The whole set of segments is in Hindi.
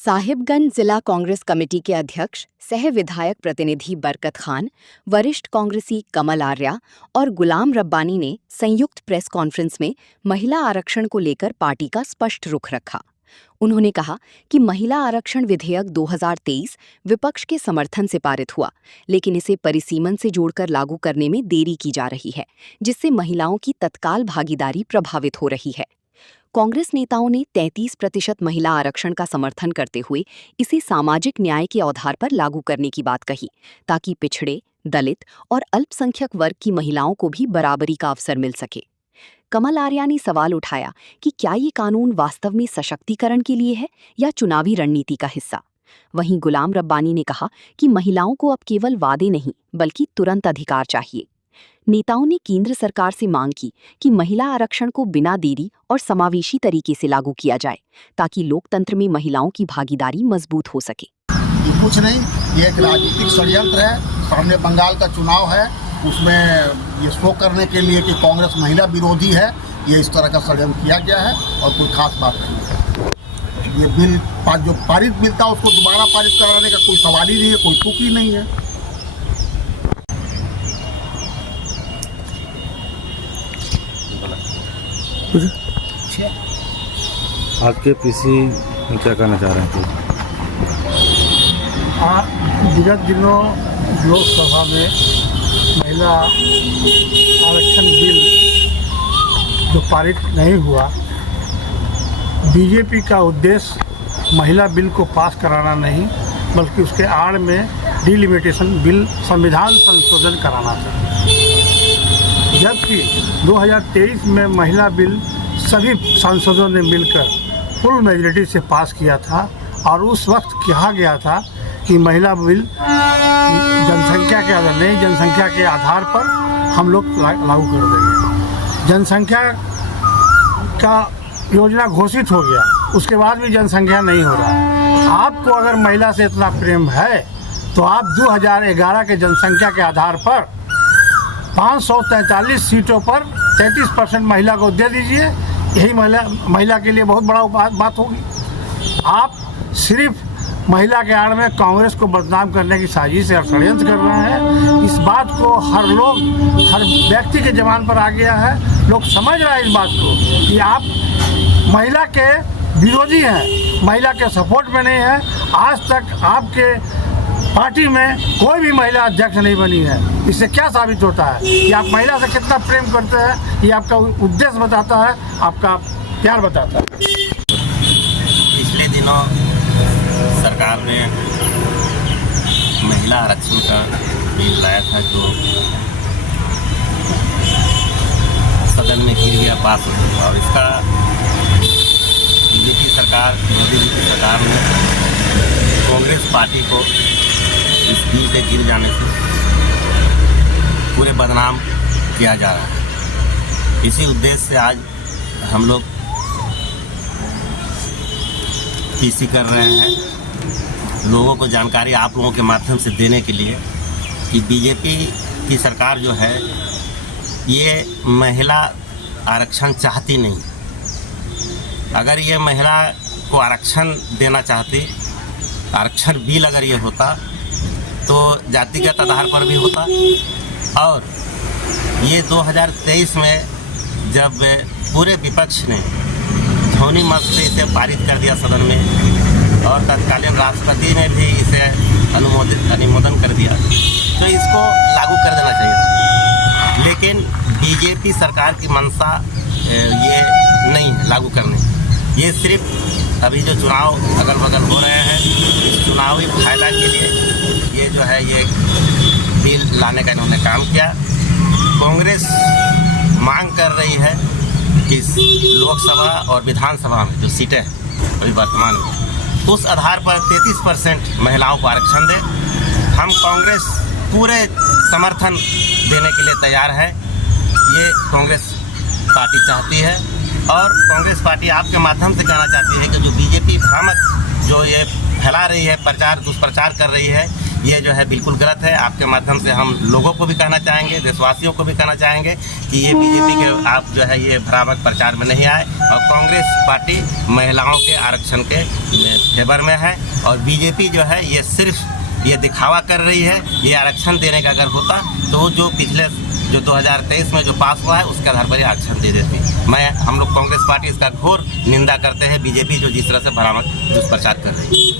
साहिबगंज जिला कांग्रेस कमेटी के अध्यक्ष सह विधायक प्रतिनिधि बरकत खान, वरिष्ठ कांग्रेसी कमल आर्या और गुलाम रब्बानी ने संयुक्त प्रेस कॉन्फ्रेंस में महिला आरक्षण को लेकर पार्टी का स्पष्ट रुख रखा। उन्होंने कहा कि महिला आरक्षण विधेयक 2023 विपक्ष के समर्थन से पारित हुआ, लेकिन इसे परिसीमन से जोड़कर लागू करने में देरी की जा रही है, जिससे महिलाओं की तत्काल भागीदारी प्रभावित हो रही है। कांग्रेस नेताओं ने 33% महिला आरक्षण का समर्थन करते हुए इसे सामाजिक न्याय के आधार पर लागू करने की बात कही, ताकि पिछड़े, दलित और अल्पसंख्यक वर्ग की महिलाओं को भी बराबरी का अवसर मिल सके। कमल आर्या ने सवाल उठाया कि क्या ये कानून वास्तव में सशक्तिकरण के लिए है या चुनावी रणनीति का हिस्सा। वहीं गुलाम रब्बानी ने कहा कि महिलाओं को अब केवल वादे नहीं बल्कि तुरंत अधिकार चाहिए। नेताओं ने केंद्र सरकार से मांग की कि महिला आरक्षण को बिना देरी और समावेशी तरीके से लागू किया जाए, ताकि लोकतंत्र में महिलाओं की भागीदारी मजबूत हो सके। कुछ नहीं, ये एक राजनीतिक षड्यंत्र है। सामने बंगाल का चुनाव है, उसमें ये शो करने के लिए कि कांग्रेस महिला विरोधी है, ये इस तरह का षड्यंत्र किया गया है और कोई खास बात नहीं है। ये बिल जो पारित बिल था उसको दोबारा पारित कराने का कोई सवाल ही नहीं है, कोई तुक ही नहीं है। आपके पीसी में क्या कहना चाह रहे हैं? विगत दिनों लोकसभा में महिला आरक्षण बिल जो पारित नहीं हुआ, बीजेपी का उद्देश्य महिला बिल को पास कराना नहीं बल्कि उसके आड़ में डिलिमिटेशन बिल, संविधान संशोधन कराना था। जबकि 2023 में महिला बिल सभी सांसदों ने मिलकर फुल मेजॉरिटी से पास किया था और उस वक्त कहा गया था कि महिला बिल जनसंख्या के आधार नहीं, जनसंख्या के आधार पर हम लोग लागू कर देंगे। जनसंख्या का योजना घोषित हो गया, उसके बाद भी जनसंख्या नहीं हो रहा। आपको अगर महिला से इतना प्रेम है तो आप 2011 के जनसंख्या के आधार पर 543 सीटों पर 33% महिला को दे दीजिए। यही महिला के लिए बहुत बड़ा बात होगी। आप सिर्फ महिला के आड़ में कांग्रेस को बदनाम करने की साजिश और षड्यंत्र कर रहे हैं। इस बात को हर व्यक्ति के जबान पर आ गया है। लोग समझ रहे हैं इस बात को कि आप महिला के विरोधी हैं, महिला के सपोर्ट में नहीं है। आज तक आपके पार्टी में कोई भी महिला अध्यक्ष नहीं बनी है। इससे क्या साबित होता है कि आप महिला से कितना प्रेम करते हैं? ये आपका उद्देश्य बताता है, आपका प्यार बताता है। पिछले दिनों सरकार ने महिला आरक्षण का बिल लाया था, जो सदन में गिर गया, पास हो गया। और इसका बीजेपी सरकार, मोदी जी की सरकार ने कांग्रेस पार्टी को इस बिल के गिर जाने से पूरे बदनाम किया जा रहा है। इसी उद्देश्य से आज हम लोग पीसी कर रहे हैं, लोगों को जानकारी आप लोगों के माध्यम से देने के लिए कि बीजेपी की सरकार जो है ये महिला आरक्षण चाहती नहीं। अगर ये महिला को आरक्षण देना चाहती, आरक्षण बिल अगर ये होता तो जातिगत आधार पर भी होता। और ये 2023 में जब पूरे विपक्ष ने ध्वनि मत से इसे पारित कर दिया सदन में और तत्कालीन राष्ट्रपति ने भी इसे अनुमोदन कर दिया, तो इसको लागू कर देना चाहिए था। लेकिन बीजेपी सरकार की मंशा ये नहीं है लागू करने। ये सिर्फ अभी जो चुनाव अगल बगल हो रहे हैं, इस चुनावी फायदा के लिए ये जो है ये बिल लाने का इन्होंने काम किया। कांग्रेस मांग कर रही है कि लोकसभा और विधानसभा में जो सीटें हैं अभी वर्तमान में, उस आधार पर 33% महिलाओं को आरक्षण दे। हम कांग्रेस पूरे समर्थन देने के लिए तैयार है। ये कांग्रेस पार्टी चाहती है और कांग्रेस पार्टी आपके माध्यम से कहना चाहती है कि जो बीजेपी भ्रामक जो ये फैला रही है, प्रचार दुष्प्रचार कर रही है, ये जो है बिल्कुल गलत है। आपके माध्यम से हम लोगों को भी कहना चाहेंगे, देशवासियों को भी कहना चाहेंगे कि ये बीजेपी के आप जो है ये भ्रामक प्रचार में नहीं आए और कांग्रेस पार्टी महिलाओं के आरक्षण के फेवर में है और बीजेपी जो है ये सिर्फ ये दिखावा कर रही है। ये आरक्षण देने का अगर होता तो जो पिछले जो 2023 में जो पास हुआ है उसके आधार पर ये आरक्षण दे देती। हम लोग कांग्रेस पार्टी इसका घोर निंदा करते हैं, बीजेपी जो जिस तरह से भ्रामक दुष्प्रचार कर रही है।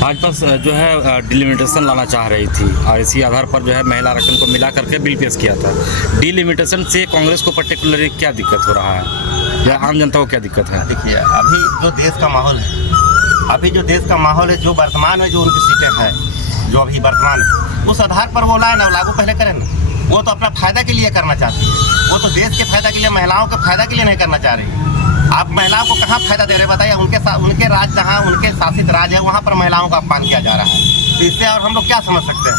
भाजपा जो है डिलिमिटेशन लाना चाह रही थी और इसी आधार पर जो है महिला आरक्षण को मिला करके बिल पेश किया था। डिलिमिटेशन से कांग्रेस को पर्टिकुलरली क्या दिक्कत हो रहा है या आम जनता को क्या दिक्कत है? देखिए, अभी जो देश का माहौल है, जो वर्तमान में जो उनकी सीटें हैं जो अभी वर्तमान है, उस आधार पर वो लाए ना, लागू पहले करें ना। वो तो अपना फायदा के लिए करना चाहती है, वो तो देश के फायदा के लिए, महिलाओं के फायदा के लिए नहीं करना चाह रही। आप महिलाओं को कहाँ फायदा दे रहे हैं बताइए? उनके राज जहाँ उनके शासित राज्य है वहाँ पर महिलाओं का अपमान किया जा रहा है, तो इससे और हम लोग क्या समझ सकते हैं?